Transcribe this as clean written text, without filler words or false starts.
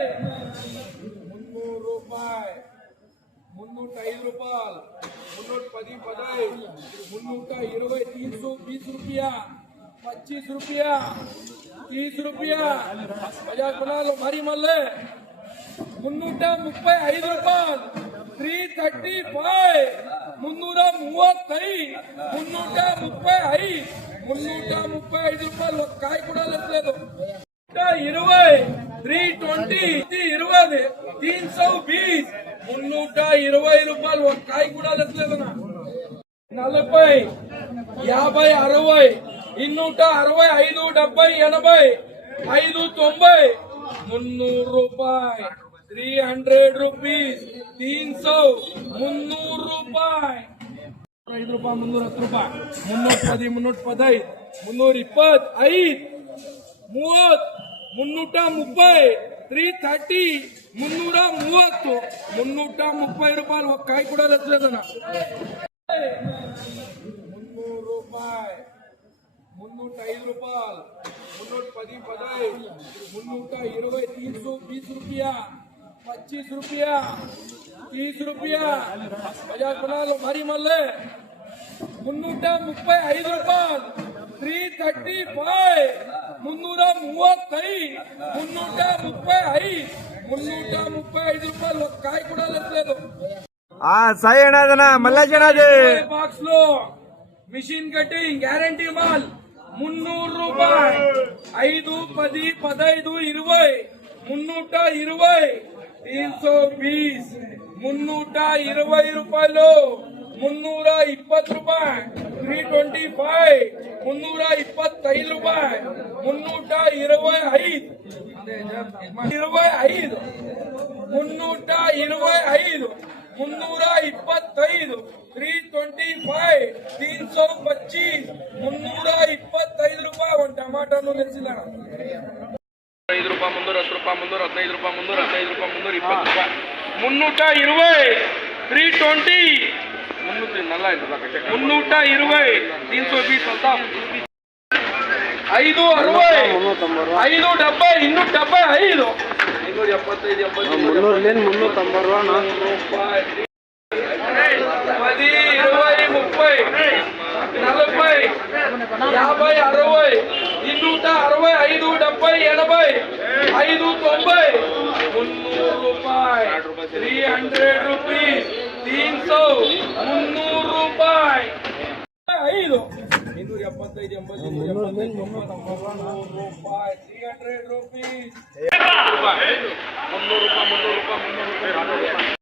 ₹300, ₹305, ₹310, ₹320, ₹320, ₹25, ₹30, ₹50 भारी मल्ले ₹335, ₹335, ₹335 ಕಾಯಿ ಕೂಡ ಲೆಕ್ಕలేదు. 20, ₹320, ₹320, ₹320, ₹320 ఒక కాయ కూడా లెక్కలేదు. 40, 50, 60, 265, 70, 80, 590, ₹300, ₹300, ₹300, ₹310, ₹310, ₹315, ₹315, ₹325, ₹330, ₹330, ₹330, ₹330 ఒక కాయ కూడా లెక్కలేదన్న. ₹300, ₹305, ₹310, ₹320, ₹320, ₹25, भारी मल्ले ₹335, ₹335, ₹335 ఒక కాయ కూడా లెక్కలేదు. సాయి అనాదన మల్లాజనాది బాక్స్ లో మిషన్ కటింగ్ గ్యారంటీ మాల్ ₹300, 5, 10, 15, 20, ₹320, ₹320, ₹320, ₹320, ₹325, ₹325, ₹325, ₹325, ₹325, ₹325, ₹325, ₹325 ಒಂದು ಟಮಾಟನು ನಿಲ್ಲಿಸಿಲ್ಲ. ₹5, ₹310, ₹315, ₹315, ₹320, ₹320, ₹320, ₹320, ₹320, 5, 60, 570, ₹275, ₹575, ₹390, 10, 20, 30, 40, 50, 60, 265, 70, 80, 590, ₹300, ₹300, ₹300, 575, 80, 300, ₹300, ₹300, ₹300.